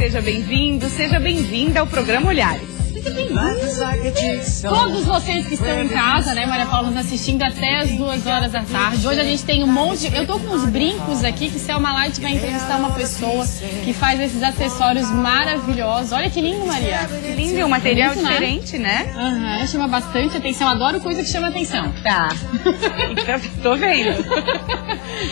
seja bem-vindo, seja bem-vinda ao programa Olhares. Todos vocês que estão em casa, né, Maria Paula, nos assistindo até as 2 horas da tarde. Hoje a gente tem um monte de... Eu tô com uns brincos aqui que Selma Light vai entrevistar uma pessoa que faz esses acessórios maravilhosos. Olha que lindo, Maria. Que lindo, um material Bonito, diferente, né? Aham, chama bastante atenção. Adoro coisa que chama atenção. Tá. Então, tô vendo.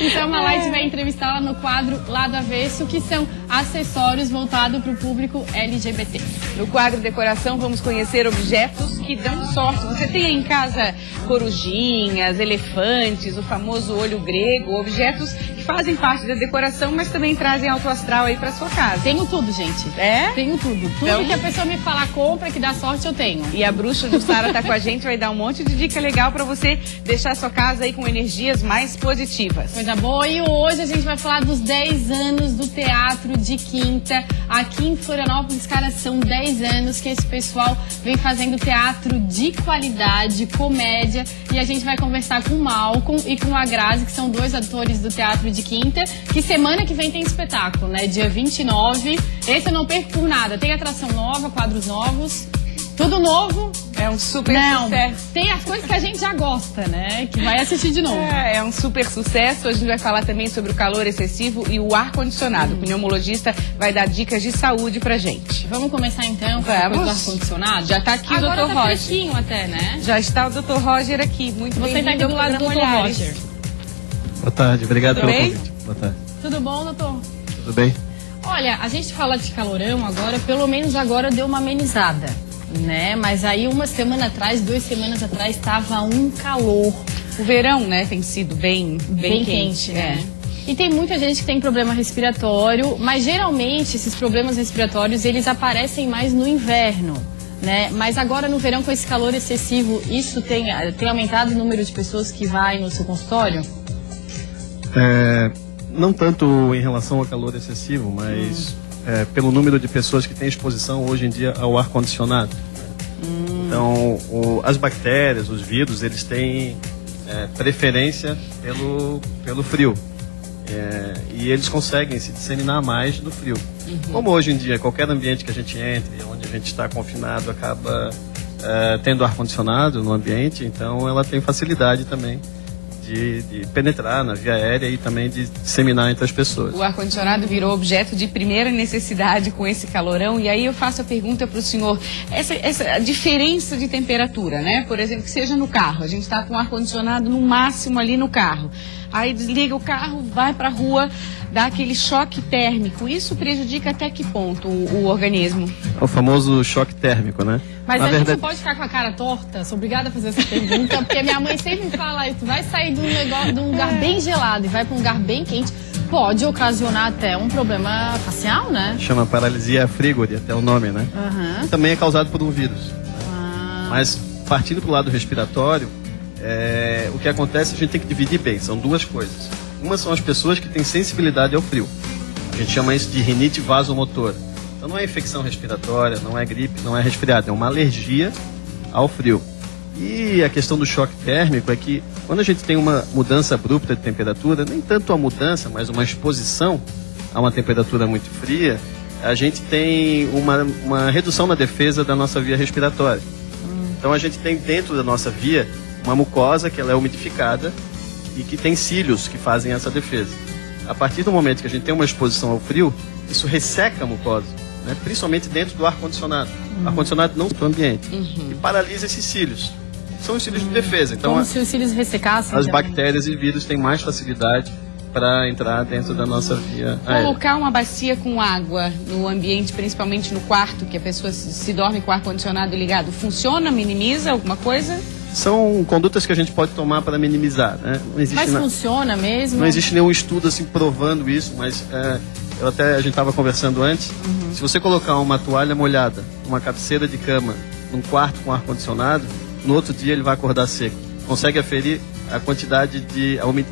E Selma Light vai entrevistá-la no quadro Lado Avesso, que são acessórios voltados para o público LGBT. No quadro Decoração, vamos conhecer objetos que dão sorte. Você tem aí em casa corujinhas, elefantes, o famoso olho grego, objetos que fazem parte da decoração, mas também trazem alto astral aí pra sua casa. Tenho tudo, gente. É? Tenho tudo. Tudo Então... que a pessoa me falar compra, que dá sorte, eu tenho. E a bruxa do Sara tá com a gente, vai dar um monte de dica legal pra você deixar a sua casa aí com energias mais positivas. Coisa boa. E hoje a gente vai falar dos 10 anos do Teatro de Quinta. Aqui em Florianópolis, cara, são 10 anos que esse pessoal vem fazendo teatro de qualidade, comédia. E a gente vai conversar com o Malcolm e com a Grazi, que são 2 atores do Teatro de Quinta, que semana que vem tem espetáculo, né? Dia 29. Esse eu não perco por nada. Tem atração nova, quadros novos. Tudo novo. É um super sucesso. Tem as coisas que a gente já gosta, né? Que vai assistir de novo. É um super sucesso. Hoje a gente vai falar também sobre o calor excessivo e o ar-condicionado. O pneumologista vai dar dicas de saúde pra gente. Vamos começar então com o ar-condicionado? Já tá aqui agora o Dr. tá Roger. Fresquinho até, né? Já está o Dr. Roger aqui. Muito Você bem-vindo. tá aqui do lado do Dr. Roger. Boa tarde, obrigado pelo bem? convite. Boa tarde. Tudo bom, doutor? Tudo bem? Olha, a gente fala de calorão agora, pelo menos agora deu uma amenizada, né? Mas aí 1 semana atrás, 2 semanas atrás, estava um calor. O verão, né, tem sido bem quente, né? E tem muita gente que tem problema respiratório, mas geralmente esses problemas respiratórios, eles aparecem mais no inverno, né? Mas agora no verão, com esse calor excessivo, isso tem aumentado o número de pessoas que vai no seu consultório? Não tanto em relação ao calor excessivo, mas pelo número de pessoas que têm exposição hoje em dia ao ar-condicionado. Então, as bactérias, os vírus, eles têm preferência pelo frio. E eles conseguem se disseminar mais no frio. Como hoje em dia, qualquer ambiente que a gente entre, onde a gente está confinado, acaba tendo ar-condicionado no ambiente, então ela tem facilidade também de penetrar na via aérea e também de disseminar entre as pessoas. O ar-condicionado virou objeto de primeira necessidade com esse calorão, e aí eu faço a pergunta para o senhor, essa diferença de temperatura, né? Por exemplo, que seja no carro, a gente está com o ar-condicionado no máximo ali no carro, aí desliga o carro, vai para a rua, dá aquele choque térmico, isso prejudica até que ponto o organismo? É o famoso choque térmico, né? Mas a gente não pode ficar com a cara torta, sou obrigada a fazer essa pergunta, porque minha mãe sempre me fala, tu vai sair de um lugar bem gelado e vai para um lugar bem quente, pode ocasionar até um problema facial, né? Chama paralisia frígore, até o nome, né? Também é causado por um vírus. Mas partindo para o lado respiratório, o que acontece, a gente tem que dividir bem, são 2 coisas. Uma são as pessoas que têm sensibilidade ao frio. A gente chama isso de rinite vasomotora. Então não é infecção respiratória, não é gripe, não é resfriado, é uma alergia ao frio. E a questão do choque térmico é que quando a gente tem uma mudança abrupta de temperatura, nem tanto a mudança, mas uma exposição a uma temperatura muito fria, a gente tem uma redução na defesa da nossa via respiratória. Então a gente tem dentro da nossa via uma mucosa que ela é umidificada e que tem cílios que fazem essa defesa. A partir do momento que a gente tem uma exposição ao frio, isso resseca a mucosa, né? Principalmente dentro do ar-condicionado. O ar-condicionado não está no ambiente. E paralisa esses cílios. São os cílios de defesa. Então, como se os cílios ressecassem. As bactérias e vírus têm mais facilidade para entrar dentro da nossa via aérea. Colocar uma bacia com água no ambiente, principalmente no quarto, que a pessoa se dorme com o ar-condicionado ligado, funciona? Minimiza alguma coisa? São condutas que a gente pode tomar para minimizar, né? Não existe mas funciona mesmo? Não existe nenhum estudo assim provando isso, mas a gente estava conversando antes. Se você colocar uma toalha molhada, uma cabeceira de cama, num quarto com ar-condicionado, no outro dia ele vai acordar seco. Consegue aferir a quantidade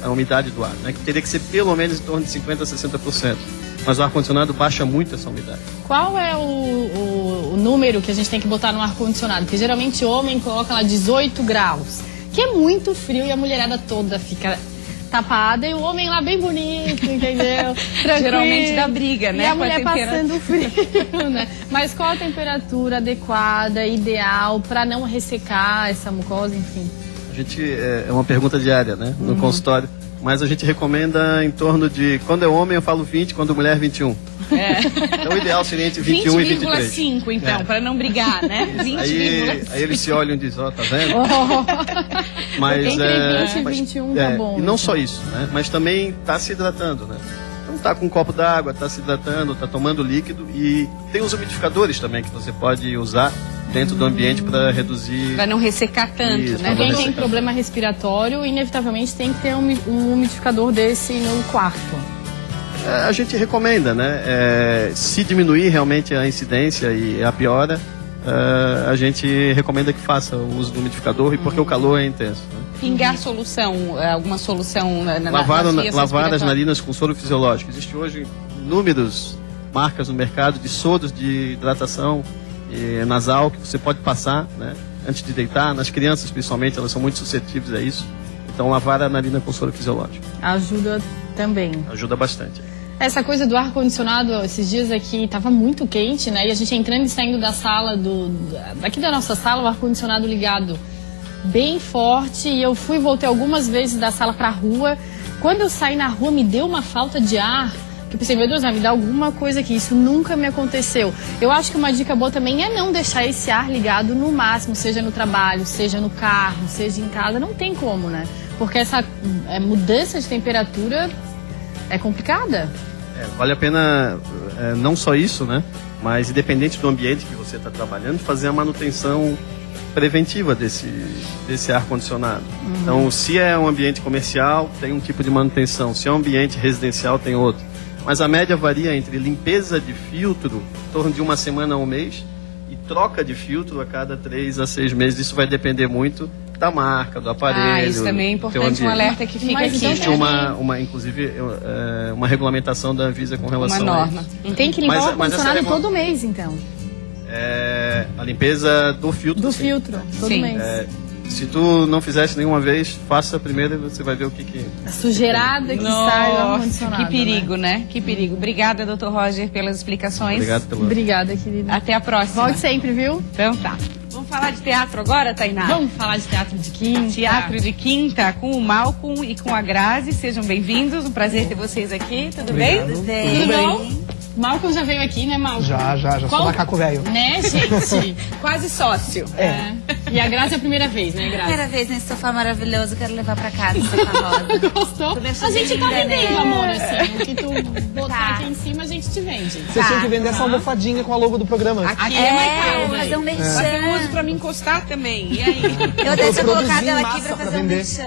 a umidade do ar, né? Que teria que ser pelo menos em torno de 50% a 60%. Mas o ar-condicionado baixa muito essa umidade. Qual é o número que a gente tem que botar no ar-condicionado? Porque geralmente o homem coloca lá 18 graus, que é muito frio e a mulherada toda fica tapada e o homem lá bem bonito, entendeu? Tranquilo. Geralmente dá briga, né? E a mulher passando frio, né? Mas qual a temperatura adequada, ideal, para não ressecar essa mucosa, enfim? A gente, é uma pergunta diária, né? No consultório. Mas a gente recomenda em torno de... Quando é homem eu falo 20, quando mulher 21. Então o ideal seria entre 21 e 23. 20,5 então, para não brigar, né? 20,5. Aí eles se olham e dizem, tá vendo? Mas, entre 20 e 21 tá bom. E não só isso, né? Mas também tá se hidratando, né? Então tá com um copo d'água, tá se hidratando, tá tomando líquido e tem os umidificadores também que você pode usar dentro do ambiente para reduzir... Para não ressecar tanto, isso, né? Quem tem problema respiratório, inevitavelmente tem que ter um umidificador desse no quarto. A gente recomenda, né? Se diminuir realmente a incidência e a piora, a gente recomenda que faça o uso do umidificador, e porque o calor é intenso. Né? Pingar solução, alguma solução lavar as narinas com soro fisiológico. Existe hoje inúmeras marcas no mercado de soros de hidratação nasal que você pode passar, né? Antes de deitar. Nas crianças, principalmente, elas são muito suscetíveis a isso. Então, lavar a narina com soro fisiológico. Ajuda também. Ajuda bastante. Essa coisa do ar-condicionado, esses dias aqui estava muito quente, né? E a gente entrando e saindo da sala, daqui da nossa sala, o ar-condicionado ligado bem forte. E eu fui e voltei algumas vezes da sala para a rua. Quando eu saí na rua, me deu uma falta de ar. Que eu pensei, meu Deus, vai me dar alguma coisa aqui. Isso nunca me aconteceu. Eu acho que uma dica boa também é não deixar esse ar ligado no máximo, seja no trabalho, seja no carro, seja em casa. Não tem como, né? Porque essa mudança de temperatura é complicada. Vale a pena, não só isso, né? Mas independente do ambiente que você está trabalhando, fazer a manutenção preventiva desse ar-condicionado. Então, se é um ambiente comercial, tem um tipo de manutenção. Se é um ambiente residencial, tem outro. Mas a média varia entre limpeza de filtro, em torno de uma semana a um mês, e troca de filtro a cada 3 a 6 meses. Isso vai depender muito da marca, do aparelho. Isso também é importante, um alerta que fica aqui. Existe inclusive, uma regulamentação da Anvisa com relação a norma. Tem que limpar o ar-condicionado todo mês, então. A limpeza do filtro. Do filtro, todo mês. Se tu não fizesse nenhuma vez, faça primeiro e você vai ver o que... A sujeirada que sai do ar-condicionado. Que perigo, né? Que perigo. Obrigada, Dr. Roger, pelas explicações. Obrigada, querida. Até a próxima. Volte sempre, viu? Então tá. Vamos falar de teatro agora, Tainá? Vamos falar de teatro de quinta. Teatro de quinta, com o Malcolm e com a Grazi. Sejam bem-vindos. Um prazer ter vocês aqui. Tudo bem? Tudo bem. Malcolm já veio aqui, né, Malcolm? Já sou macaco velho. Né, gente? Quase sócio. E a Grazi é a primeira vez, né, Grazi? Primeira vez nesse sofá maravilhoso, quero levar pra casa esse sofá rosa. Gostou? A gente tá vendendo, amor, assim. O que tu botar aqui em cima, a gente te vende. Vocês tinham que vender essa almofadinha com a logo do programa. Aqui é mais caro, né? Fazer um merchan. Mas eu uso pra me encostar também. E aí? Eu deixo colocar ela aqui pra fazer um merchan.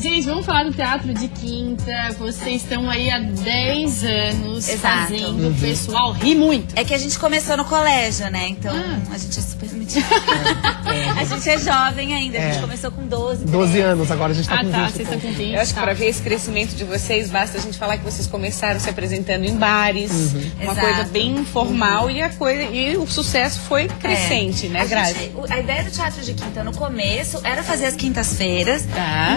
Gente, vamos falar do teatro de quinta. Vocês estão aí há 10 anos fazendo o pessoal rir muito. É que a gente começou no colégio, né? Então a gente é super metido. A gente é jovem ainda, a gente começou com 12 anos, agora a gente tá com 20. Vocês estão com 20. Eu acho que pra ver esse crescimento de vocês, basta a gente falar que vocês começaram se apresentando em bares, uma coisa bem informal, e o sucesso foi crescente, né, Grazi? A ideia do teatro de quinta no começo era fazer as quintas-feiras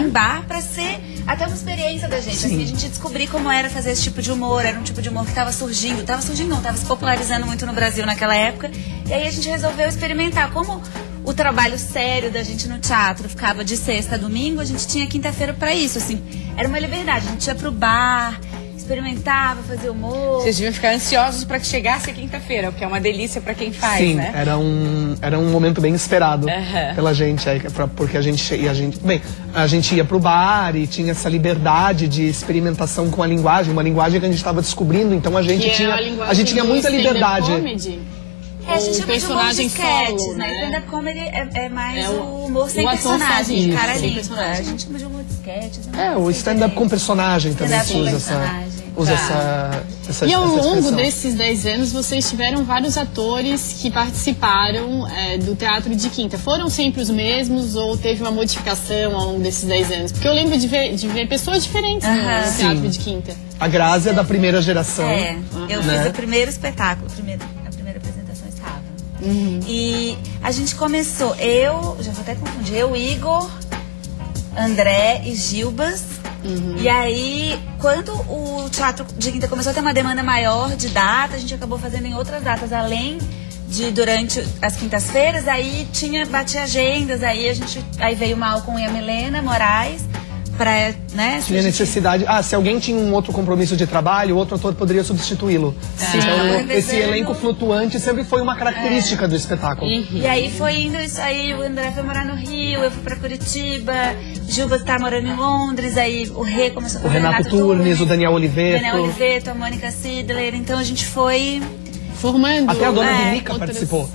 em bar pra ser até uma experiência da gente. Assim, a gente descobrir como era fazer esse tipo de humor, era um tipo de humor que tava surgindo não, tava se popularizando muito no Brasil naquela época. E aí a gente resolveu experimentar. Como o trabalho sério da gente no teatro ficava de sexta a domingo, a gente tinha quinta-feira pra isso, assim. Era uma liberdade, a gente ia pro bar, experimentava, fazia humor. Vocês deviam ficar ansiosos para que chegasse a quinta-feira, porque é uma delícia para quem faz, Sim, né? Era um momento bem esperado pela gente, porque a gente ia pro bar e tinha essa liberdade de experimentação com a linguagem, uma linguagem que a gente estava descobrindo, então a gente tinha muita liberdade. A gente chama personagem de humor de sketches, solo, né? Stand-up comedy é mais o humor sem personagem, de cara limpa. A gente chama de humor de sketches. O stand-up com personagem também se usa essa E ao longo desses 10 anos, vocês tiveram vários atores que participaram do teatro de quinta. Foram sempre os mesmos ou teve uma modificação ao longo desses 10 anos? Porque eu lembro de ver pessoas diferentes no teatro de quinta. A Grazi é da primeira geração. Eu fiz o primeiro espetáculo, a primeira apresentação estava. E a gente começou, já vou até confundir, Igor, André e Gilbas. E aí, quando o Teatro de Quinta começou a ter uma demanda maior de data, a gente acabou fazendo em outras datas, além de durante as quintas-feiras, aí batia agendas, aí veio o Malcolm e a Milena Moraes. Pra, né, tinha necessidade. Se alguém tinha um outro compromisso de trabalho, o outro ator poderia substituí-lo. Então, esse elenco flutuante sempre foi uma característica do espetáculo. E aí foi indo isso aí, o André foi morar no Rio, eu fui pra Curitiba, Gilba tá morando em Londres, aí o Rê começou a fazer o Renato Turnes, o Daniel Oliveto, a Mônica Sidler, então a gente foi formando. Até a dona Vinica participou.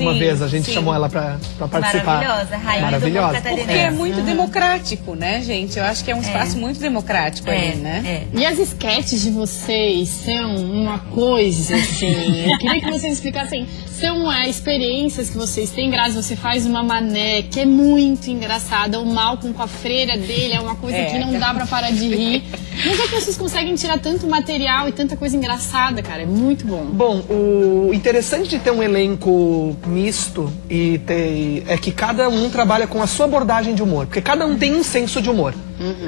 Uma vez a gente chamou ela pra participar. Maravilhosa, rainha do mundo catarinense. Porque é muito democrático, né, gente? Eu acho que é um espaço muito democrático ali, né? E as esquetes de vocês são uma coisa, assim... Eu queria que vocês explicassem. São experiências que vocês têm. Grazi, você faz uma mané que é muito engraçada. O Malcolm com a freira dele é uma coisa que não dá pra parar de rir. Mas é que vocês conseguem tirar tanto material e tanta coisa engraçada, cara. É muito bom. Bom, o interessante de ter um elenco misto é que cada um trabalha com a sua abordagem de humor. Porque cada um tem um senso de humor.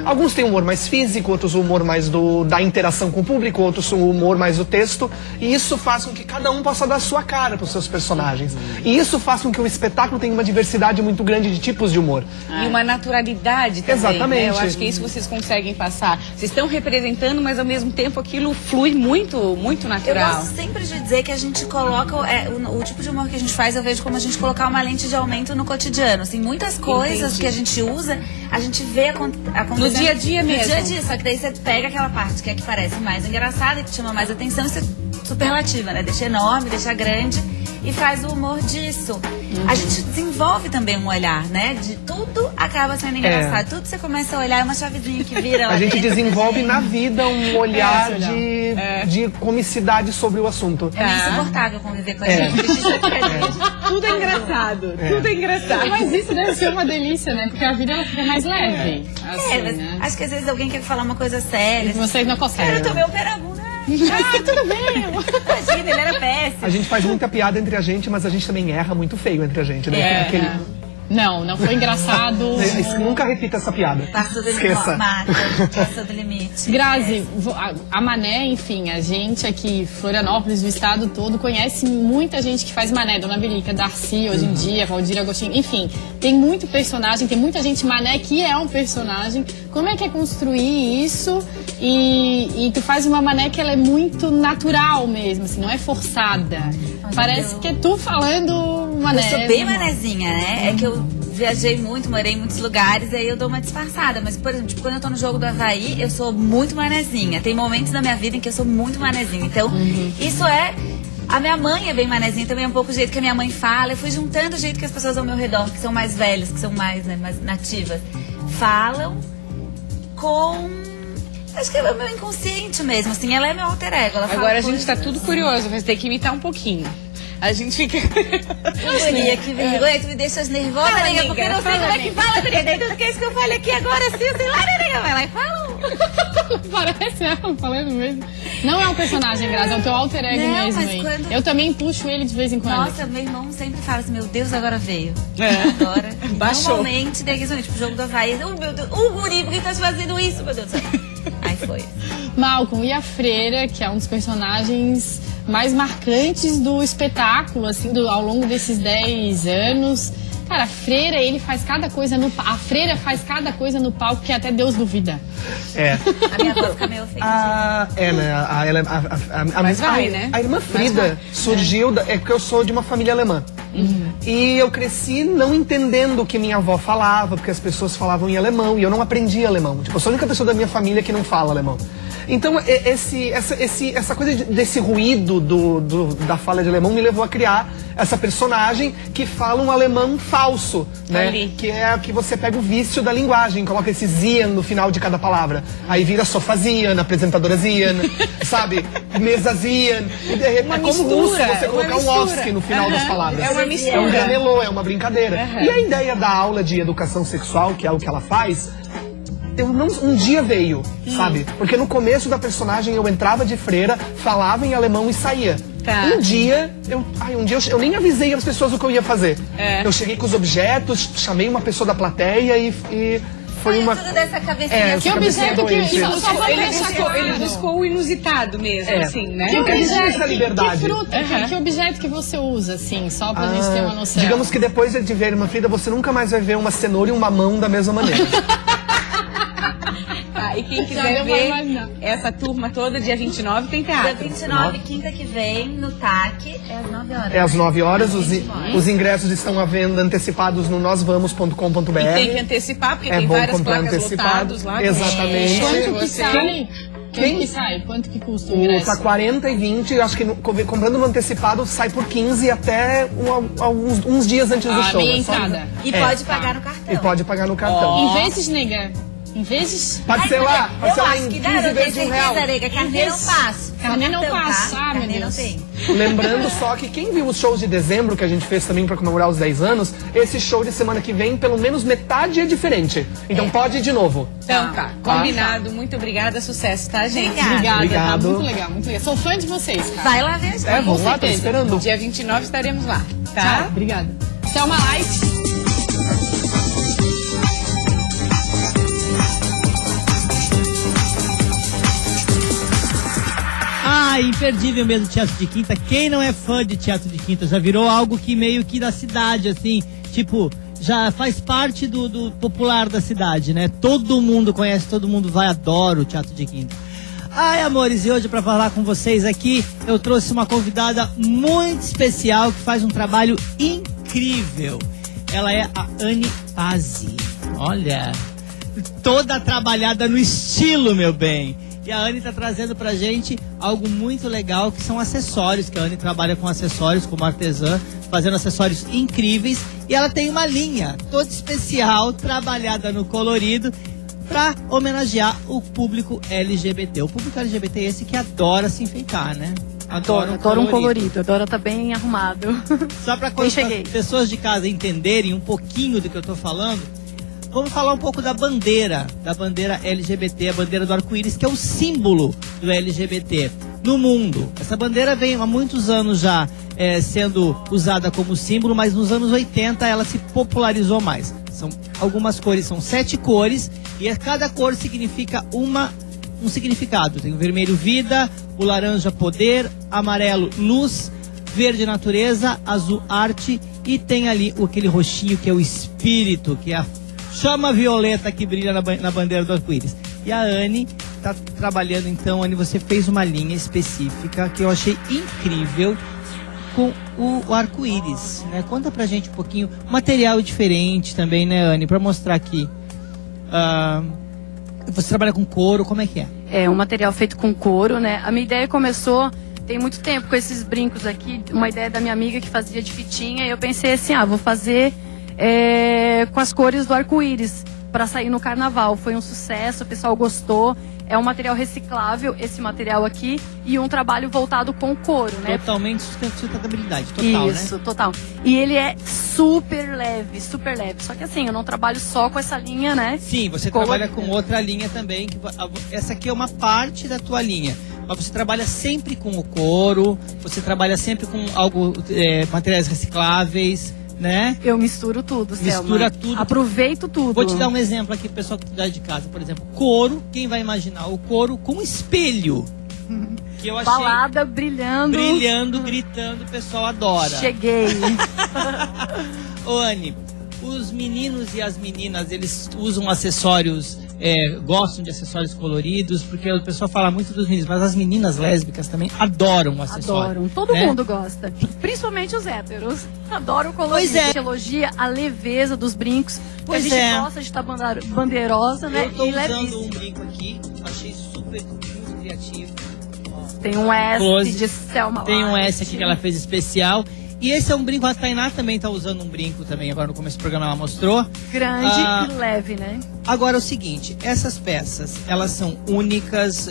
Alguns têm humor mais físico, outros humor mais da interação com o público, outros humor mais do texto. E isso faz com que cada um possa dar a sua cara para os seus personagens. E isso faz com que o espetáculo tenha uma diversidade muito grande de tipos de humor. E uma naturalidade também. Exatamente. Né? Eu acho que isso vocês conseguem passar. Vocês estão representando, mas ao mesmo tempo aquilo flui muito, muito natural. Eu gosto sempre de dizer que a gente coloca o tipo de humor que a gente faz, eu vejo como a gente colocar uma lente de aumento no cotidiano. Assim, muitas coisas que a gente usa, a gente vê acontecendo no dia a dia mesmo. No dia a dia, só que daí você pega aquela parte que é que parece mais engraçada e que chama mais atenção, e você superlativa, né? Deixa enorme, deixa grande e faz o humor disso. A gente desenvolve também um olhar, né? De tudo acaba sendo engraçado. Tudo você começa a olhar, é uma chavezinha que vira lá. A gente desenvolve na vida um olhar de comicidade sobre o assunto. É insuportável conviver com a gente. Tudo é engraçado. Tudo é engraçado. Mas isso deve ser uma delícia, né? Porque a vida ela fica mais leve. Assim, né? Acho que às vezes alguém quer falar uma coisa séria. E vocês não conseguem. Eu tomei um perabu, tudo bem. Imagina, ele era péssimo. A gente faz muita piada entre a gente, mas a gente também erra muito feio entre a gente, né? Não foi engraçado. Nunca repita essa piada. Passou do limite. Passou do limite. Grazi, a Mané, enfim, a gente aqui, Florianópolis, do estado todo, conhece muita gente que faz Mané. Dona Belica, Darcy, hoje em dia, Valdir Agostinho, enfim. Tem muito personagem, tem muita gente Mané que é um personagem. Como é que é construir isso? E tu faz uma Mané que ela é muito natural mesmo, assim, não é forçada. Parece que é tu falando Mané. Eu sou bem manezinha, né? É que eu viajei muito, morei em muitos lugares, aí eu dou uma disfarçada. Mas, por exemplo, tipo, quando eu tô no Jogo do Havaí, eu sou muito manezinha. Tem momentos da minha vida em que eu sou muito manezinha. Então, isso é... A minha mãe é bem manezinha, também é um pouco o jeito que a minha mãe fala. Eu fui juntando o jeito que as pessoas ao meu redor, que são mais velhas, que são mais nativas, falam com... Acho que é o meu inconsciente mesmo, assim, ela é meu alter ego. Agora a gente tá tudo curioso, vai ter que imitar um pouquinho. A gente fica... Guria, que vergonha, tu me deixas nervosa, nega, porque eu não sei como é que fala, guria. Tudo que é isso que eu falei aqui agora, assim, sei lá, nega, vai lá e fala. Parece ela falando mesmo. Não é um personagem, Grazi, é o teu alter ego mesmo. Quando... Eu também puxo ele de vez em quando. Nossa, meu irmão sempre fala assim, meu Deus, agora veio. Agora. Baixou. Normalmente, tem aquele tipo, Jogo do Havaí, meu Deus, guri, por que tá fazendo isso, meu Deus do céu? Aí foi. Malcolm, e a Freira, que é um dos personagens mais marcantes do espetáculo, assim, ao longo desses 10 anos. Cara, a Freira, ele faz cada coisa no palco. A Freira faz cada coisa no palco que até Deus duvida. A minha voz fica meio ofendida. Mas vai, né? A irmã Frida surgiu... É porque eu sou de uma família alemã. E eu cresci não entendendo o que minha avó falava, porque as pessoas falavam em alemão, e eu não aprendi alemão. Tipo, eu sou a única pessoa da minha família que não fala alemão. Então, essa coisa desse ruído da fala de alemão me levou a criar essa personagem que fala um alemão falso, né? Que é que você pega o vício da linguagem, coloca esse Zian no final de cada palavra. Aí vira Sofazian, apresentadora Zian, sabe? Mesa Zian. É como russo você colocar um Oski no final das palavras. É uma mistura. É um granelô, é uma brincadeira. E a ideia da aula de educação sexual, que é o que ela faz... Um dia veio, sabe? Porque no começo da personagem eu entrava de freira, falava em alemão e saía. Um dia eu nem avisei as pessoas o que eu ia fazer. Eu cheguei com os objetos, chamei uma pessoa da plateia e foi uma... tudo dessa cabecinha. Que objeto que... Ele buscou o inusitado mesmo, assim, né? Que fruta, que objeto que você usa, assim, só pra gente ter uma noção? Digamos que depois de ver uma Frida, você nunca mais vai ver uma cenoura e uma mamão da mesma maneira. E quem quiser ver essa turma toda, dia 29 tem teatro. Dia 29, quinta que vem, no TAC, é às 9 horas. É às 9 horas, os ingressos estão à venda antecipados no nosvamos.com.br. E tem que antecipar, porque tem várias placas lotadas lá. Exatamente. Quanto que sai? Quanto que sai? Quanto que custa o ingresso? Tá 40 e 20, acho que comprando no antecipado sai por 15 até uns dias antes do show. Meia entrada. E pode pagar no cartão. E pode pagar no cartão. Em vezes, nega, em vezes... Parcelar em 15 eu vezes tenho R$1. certeza, nega, carnê não passo. Carnê não passo, tá? meu Deus. Não tem. Lembrando só que quem viu os shows de dezembro que a gente fez também para comemorar os 10 anos, esse show de semana que vem, pelo menos metade é diferente. Então pode ir de novo. Então tá, combinado. Muito obrigada, sucesso, tá, gente? Obrigada, Obrigado. Tá muito legal, muito legal. Sou fã de vocês, cara. Vai lá ver a gente. Vamos lá, tô esperando. Dia 29 estaremos lá, tá? Tchau, obrigada. Selma Light. Imperdível mesmo Teatro de Quinta. Quem não é fã de Teatro de Quinta já virou algo que meio que da cidade, assim, tipo, já faz parte do popular da cidade, né? Todo mundo conhece, todo mundo vai, adora o Teatro de Quinta. Ai, amores, e hoje para falar com vocês aqui, eu trouxe uma convidada muito especial que faz um trabalho incrível. Ela é a Anne Pazzi. Olha, toda trabalhada no estilo, meu bem. E a Anne está trazendo pra gente algo muito legal, que são acessórios, que a Anne trabalha com acessórios, como artesã, fazendo acessórios incríveis. E ela tem uma linha toda especial, trabalhada no colorido, para homenagear o público LGBT. O público LGBT é esse que adora se enfeitar, né? Adoro um colorido, adoro estar bem arrumado. Só para as pessoas de casa entenderem um pouquinho do que eu tô falando, vamos falar um pouco da bandeira LGBT, a bandeira do arco-íris, que é o símbolo do LGBT no mundo. Essa bandeira vem há muitos anos já sendo usada como símbolo, mas nos anos 80 ela se popularizou mais. São algumas cores, são 7 cores, e cada cor significa um significado. Tem o vermelho vida, o laranja poder, amarelo luz, verde natureza, azul arte, e tem ali aquele roxinho que é o espírito, que é a chama violeta que brilha na bandeira do arco-íris. E a Anne está trabalhando, então, Anne, você fez uma linha específica que eu achei incrível com o arco-íris, né? Conta pra gente um pouquinho, material diferente também, né, Anne, para mostrar aqui. Você trabalha com couro, como é que é? É um material feito com couro, né? A minha ideia começou tem muito tempo com esses brincos aqui, uma ideia da minha amiga que fazia de fitinha, e eu pensei assim, vou fazer com as cores do arco-íris para sair no carnaval. Foi um sucesso, o pessoal gostou. É um material reciclável, esse material aqui, e um trabalho voltado com couro, né? Totalmente sustentabilidade, total, Isso, né? Total. E ele é super leve, super leve. Só que assim, eu não trabalho só com essa linha, né? Sim, você trabalha com outra linha também. Essa aqui é uma parte da tua linha. Mas você trabalha sempre com o couro, você trabalha sempre com materiais recicláveis, né? Eu misturo tudo, Selma. Mistura tudo. Aproveito tudo. Vou te dar um exemplo aqui, pessoal que está de casa. Por exemplo, couro. Quem vai imaginar o couro com espelho? Que eu achei... Balada, brilhando. Brilhando, gritando, o pessoal adora. Cheguei. Ô, Anne, os meninos e as meninas, eles usam acessórios, gostam de acessórios coloridos, porque o pessoal fala muito dos meninos, mas as meninas lésbicas também adoram o acessório. Adoram, todo mundo gosta, principalmente os héteros. Adoram o colorido, a gente elogia a leveza dos brincos, a gente gosta de estar bandeirosa, né? Eu tô usando um brinco aqui, achei super muito criativo. Tem um S de Selma. Tem um S aqui que ela fez especial. E esse é um brinco, a Tainá também tá usando um brinco também, agora no começo do programa ela mostrou. Grande e leve, né? Agora é o seguinte, essas peças, elas são únicas,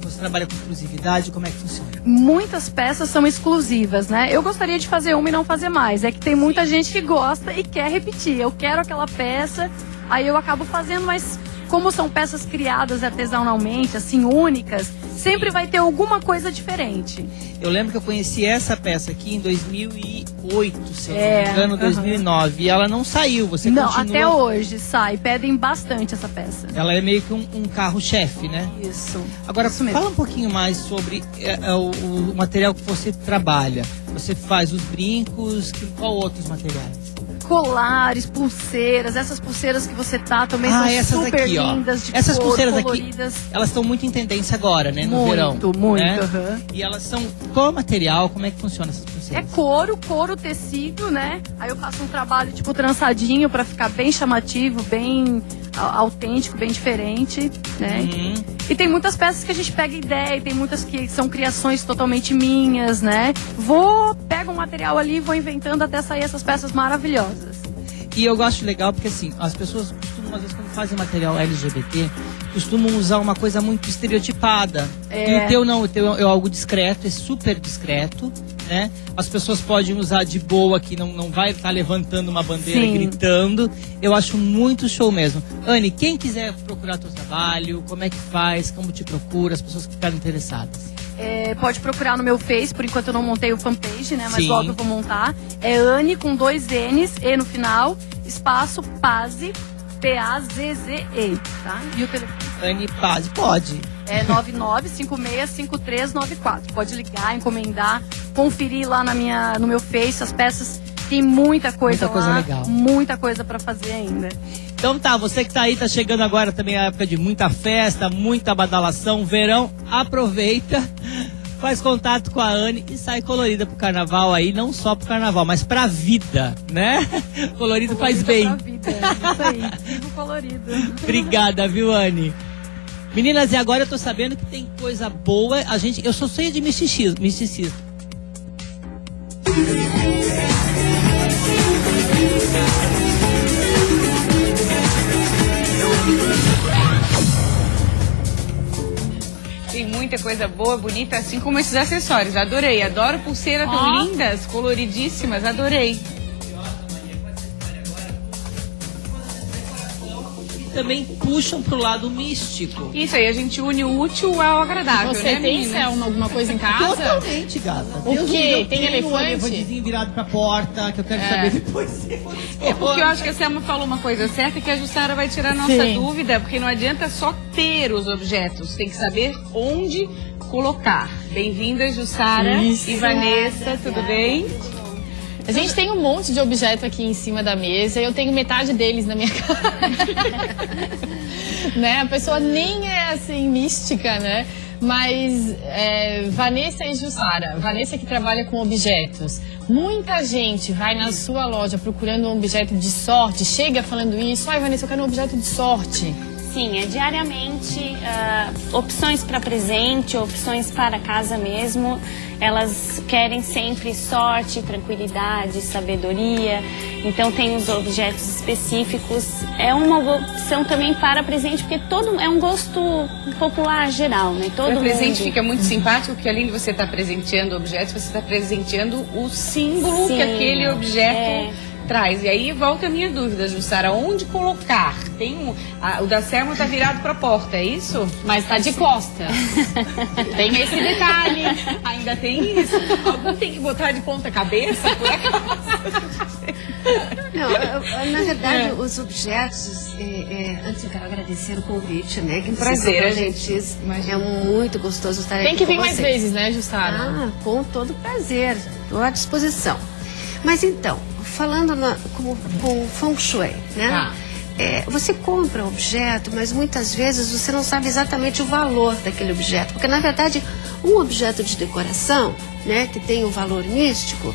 você trabalha com exclusividade, como é que funciona? Muitas peças são exclusivas, né? Eu gostaria de fazer uma e não fazer mais, é que tem muita gente que gosta e quer repetir. Eu quero aquela peça, aí eu acabo fazendo, mas como são peças criadas artesanalmente, assim, únicas, sempre vai ter alguma coisa diferente. Eu lembro que eu conheci essa peça aqui em 2008, se eu não me engano, 2009. E ela não saiu, você não, continua... até hoje sai, pedem bastante essa peça. Ela é meio que um carro-chefe, né? Isso. Agora, isso mesmo. fala um pouquinho mais sobre o material que você trabalha. Você faz os brincos, qual outros materiais? Colares, pulseiras, essas pulseiras que você tá também são super aqui, lindas, de essas cor, pulseiras coloridas. Aqui, elas estão muito em tendência agora, né? No verão. Muito, né? E elas são... Qual material? Como é que funciona essas pulseiras? É couro, tecido, né? Aí eu faço um trabalho tipo trançadinho pra ficar bem chamativo, bem autêntico, bem diferente, né? E tem muitas peças que a gente pega ideia, e tem muitas que são criações totalmente minhas, né? Pego um material ali e vou inventando até sair essas peças maravilhosas. E eu gosto legal porque, assim, as pessoas costumam, às vezes, quando fazem material LGBT, costumam usar uma coisa muito estereotipada. E o teu não, o teu é algo discreto, é super discreto, né? As pessoas podem usar de boa, que não vai estar levantando uma bandeira e gritando. Eu acho muito show mesmo. Anne, quem quiser procurar teu trabalho, como é que faz, como te procura, as pessoas que ficarem interessadas? Pode procurar no meu Face, por enquanto eu não montei o fanpage, né? Mas logo eu vou montar. É Anne com 2 N's, E no final, espaço Pazze, P-A-Z-Z-E, tá? E o telefone? Anne Pazze, pode. É 99565394. Pode ligar, encomendar, conferir lá no meu Face as peças. Tem muita coisa lá, legal. Muita coisa pra fazer ainda. Então tá, você que tá aí, tá chegando agora também a época de muita festa, muita badalação, verão, aproveita, faz contato com a Anne e sai colorida pro carnaval aí, não só pro carnaval, mas pra vida, né? Colorido faz bem. Pra vida, isso aí, vivo colorido. Obrigada, viu, Anne? Meninas, e agora eu tô sabendo que tem coisa boa, eu sou cheia de misticismo. Tem muita coisa boa, bonita, assim como esses acessórios. Adorei, adoro pulseiras tão lindas, coloridíssimas, adorei. Também puxam pro lado místico. Isso aí, a gente une o útil ao agradável, Você né, tem, meninas? Selma, alguma coisa em casa? Totalmente, gata. O quê? Tem elefante? Um elefantezinho virado pra porta, que eu quero saber depois. É porque eu acho que a Selma falou uma coisa certa, que a Jussara vai tirar a nossa dúvida, porque não adianta só ter os objetos, tem que saber onde colocar. Bem-vindas, Jussara e Vanessa, tudo bem? A gente tem um monte de objeto aqui em cima da mesa, eu tenho metade deles na minha casa. Né? A pessoa nem é assim mística, né? Mas Vanessa e Jussara, Vanessa que trabalha com objetos. Muita gente vai na sua loja procurando um objeto de sorte, chega falando isso, ai Vanessa, eu quero um objeto de sorte. Sim, é diariamente opções para presente, opções para casa mesmo. Elas querem sempre sorte, tranquilidade, sabedoria. Então tem os objetos específicos. É uma opção também para presente, porque é um gosto popular geral, né? Todo mundo... presente fica muito simpático, porque além de você estar presenteando objetos, você está presenteando o símbolo que aquele objeto traz. E aí volta a minha dúvida, Jussara, onde colocar? O da Selma tá virado pra porta, é isso? Mas tá de costas. Tem esse detalhe. Ainda tem isso? Algum tem que botar de ponta cabeça? Por acaso? Não, na verdade, os objetos, antes eu quero agradecer o convite, né? Que prazer, a gente. É muito gostoso estar aqui. Tem que vir com mais vocês. vezes, né, Jussara? Ah, com todo prazer, estou à disposição. Mas então, falando com Feng Shui, né? Você compra um objeto, mas muitas vezes você não sabe exatamente o valor daquele objeto. Porque, na verdade, um objeto de decoração, né, que tem um valor místico,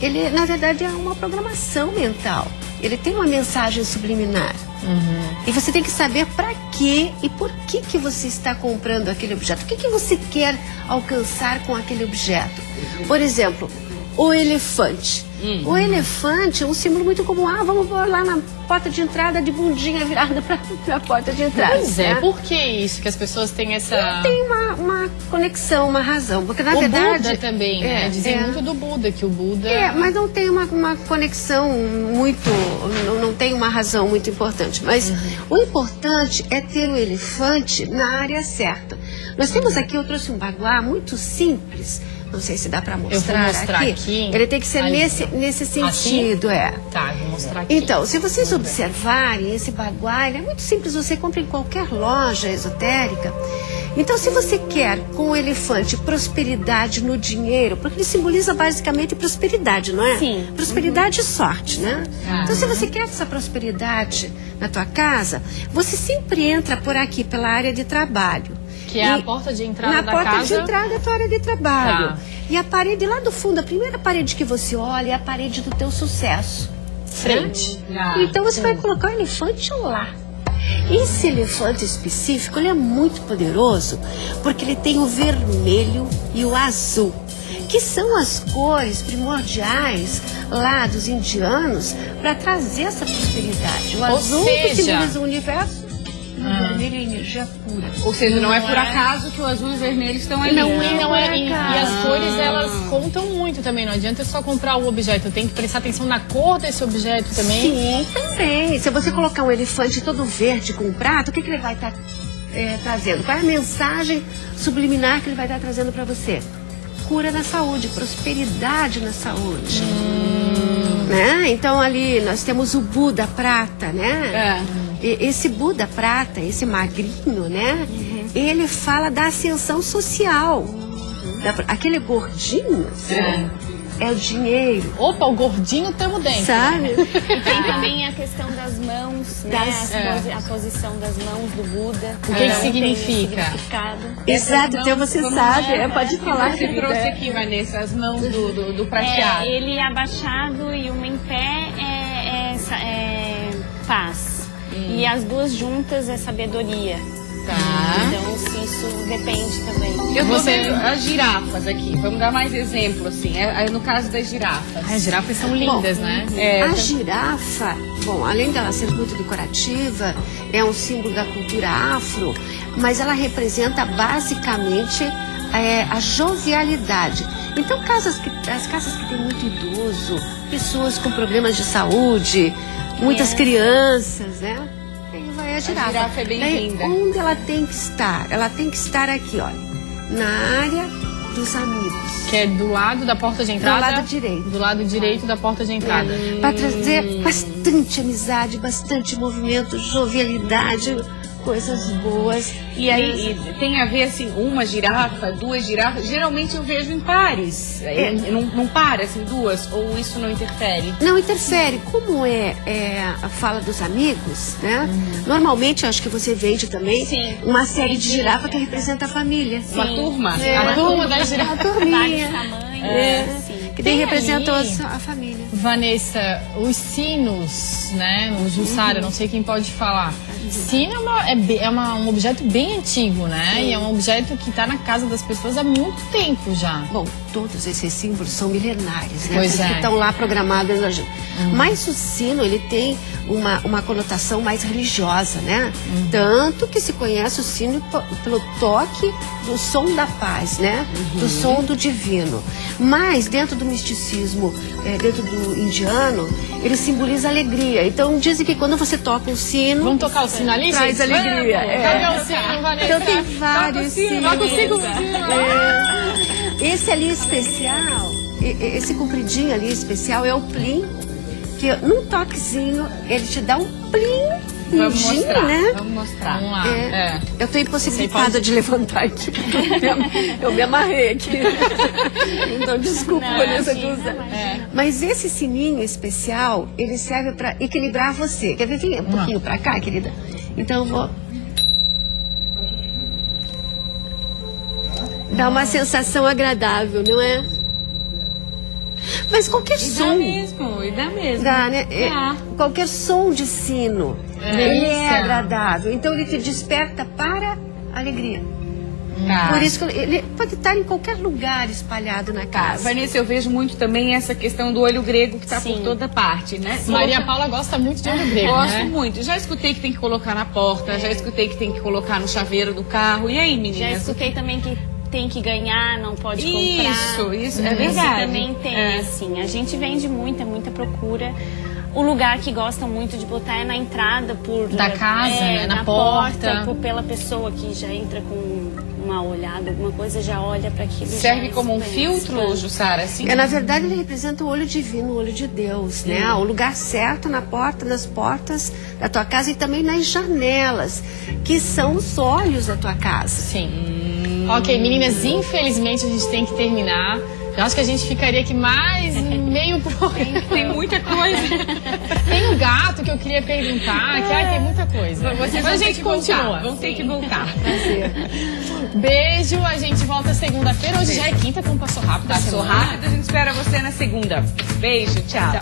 ele, na verdade, é uma programação mental. Ele tem uma mensagem subliminar. E você tem que saber para quê e por que você está comprando aquele objeto. O que você quer alcançar com aquele objeto? Por exemplo, o elefante. O elefante é um símbolo muito comum. Vamos pôr lá na porta de entrada de bundinha virada para a porta de entrada. Pois é, por que isso? Que as pessoas têm essa... Não tem uma conexão, uma razão. Porque, na verdade... Buda também, né? Dizem muito do Buda, que o Buda... mas não tem uma conexão muito... Não tem uma razão muito importante. Mas o importante é ter o elefante na área certa. Nós temos aqui, eu trouxe um baguá muito simples. Não sei se dá para mostrar, eu vou mostrar aqui. Ele tem que ser nesse sentido, Tá, vou mostrar aqui. Então, se vocês observarem, esse baguá, ele é muito simples, você compra em qualquer loja esotérica. Então, se você quer com o elefante prosperidade no dinheiro, porque ele simboliza basicamente prosperidade, não é? Sim. Prosperidade e sorte, né? Então, se você quer essa prosperidade na tua casa, você sempre entra por aqui, pela área de trabalho. Que é a porta de entrada da casa. Na porta de entrada é a tua área de trabalho. Tá. E a parede lá do fundo, a primeira parede que você olha é a parede do teu sucesso. Frente. Então você vai colocar o elefante lá. Esse elefante específico, ele é muito poderoso porque ele tem o vermelho e o azul, que são as cores primordiais lá dos indianos para trazer essa prosperidade. O azul que simboliza o universo. O vermelho é energia pura. Ou seja, não é por acaso que o azul e o vermelho estão ali. Não é. E as cores, elas contam muito também. Não adianta só comprar o objeto. Tem que prestar atenção na cor desse objeto também. Sim, também. Se você colocar um elefante todo verde com um prato, o que ele vai estar trazendo? Qual é a mensagem subliminar que ele vai estar trazendo para você? Cura na saúde, prosperidade na saúde. Né? Então ali nós temos o Buda prata, né? Esse Buda prata, esse magrinho, né? Ele fala da ascensão social. Aquele gordinho é o dinheiro. Opa, o gordinho estamos dentro. Sabe? E tem também a questão das mãos, né? A posição das mãos do Buda. O que significa? Exato, então você sabe. Pode falar. Você trouxe aqui, Vanessa, as mãos do prateado. Ele abaixado e uma em pé é paz. E as duas juntas é sabedoria. Tá. Então, isso depende também. Eu tô vendo as girafas aqui. Vamos dar mais exemplo, assim. No caso das girafas. As girafas são lindas, né? A girafa, além dela ser muito decorativa, é um símbolo da cultura afro, mas ela representa basicamente a jovialidade. Então, as casas que têm muito idoso, pessoas com problemas de saúde, muitas crianças, né? Aí vai a girafa. A girafa é bem-vinda. Onde ela tem que estar? Ela tem que estar aqui, olha, na área dos amigos. Que é do lado da porta de entrada? Do lado direito. Do lado direito da porta de entrada. Para trazer bastante amizade, bastante movimento, jovialidade, coisas boas. E aí tem a ver, assim, uma girafa, duas girafas. Geralmente eu vejo em pares. Não para, assim, duas? Ou isso não interfere? Não interfere. Como a fala dos amigos, né? Normalmente, eu acho que você vende também uma série de girafa que representa a família. Uma turma? A turma da girafa. A turminha. Que daí representam a família. Vanessa, os sinos, né? O Jussara, não sei quem pode falar. Sino é um objeto bem antigo, né? E é um objeto que está na casa das pessoas há muito tempo já. Bom, todos esses símbolos são milenares, né? Pois que estão lá programados na gente. Mas o sino, ele tem uma conotação mais religiosa, né? Tanto que se conhece o sino pelo toque do som da paz, né? Do som do divino. Mas dentro do misticismo, dentro do indiano, ele simboliza alegria. Então dizem que quando você toca um sino... Vamos tocar o sino ali, traz gente? alegria. Toca o sino, Vanessa. Então tem vários sinos. Toca o sino. Esse ali especial, esse compridinho ali especial é o plim, que num toquezinho ele te dá um plim. Vamos mostrar, né? Vamos mostrar. Vamos lá. Eu estou impossibilitada de levantar aqui. Eu me amarrei aqui. Então, desculpa, Vanessa, de usar. Mas esse sininho especial, ele serve para equilibrar você. Quer ver? Vem um pouquinho para cá, querida. Então, eu vou... Dá uma sensação agradável, não é? Mas qualquer som... Dá mesmo. Dá, né? Qualquer som de sino, ele é agradável. Então, ele te desperta para a alegria. Por isso que ele pode estar em qualquer lugar espalhado na casa. Vanessa, eu vejo muito também essa questão do olho grego que está por toda parte, né? Maria Paula gosta muito de olho grego, Gosto muito. Já escutei que tem que colocar na porta, já escutei que tem que colocar no chaveiro do carro. E aí, meninas? Já escutei também que tem que ganhar, não pode comprar. Isso, é verdade. Isso também tem, assim. A gente vende muita procura. O lugar que gostam muito de botar é na entrada da casa, né? Na porta. Pela pessoa que já entra com uma olhada, alguma coisa, já olha para aquilo. Serve como um filtro, Jussara? Assim? Na verdade, ele representa o olho divino, o olho de Deus, né? O lugar certo na porta, nas portas da tua casa e também nas janelas, que são os olhos da tua casa. Sim. Ok, meninas, infelizmente a gente tem que terminar. Eu acho que a gente ficaria aqui mais meio programa. Tem muita coisa. Tem um gato que eu queria perguntar, que tem muita coisa. Mas a gente continua. Vamos ter que voltar. Beijo, a gente volta segunda-feira. Hoje já é quinta, como passou rápido. Passou rápido, a gente espera você na segunda. Beijo, tchau.